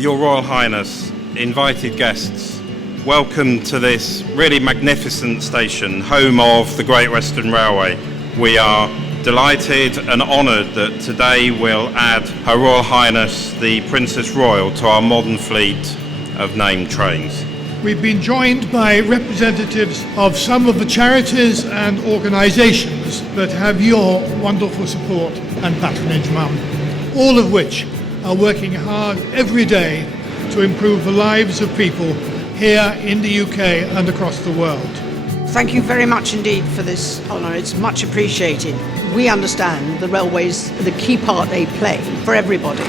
Your Royal Highness, invited guests, welcome to this really magnificent station, home of the Great Western Railway. We are delighted and honoured that today we'll add Her Royal Highness the Princess Royal to our modern fleet of named trains. We've been joined by representatives of some of the charities and organisations that have your wonderful support and patronage, Mum, all of which are working hard every day to improve the lives of people here in the UK and across the world. Thank you very much indeed for this honour. It's much appreciated. We understand the railways, the key part they play for everybody.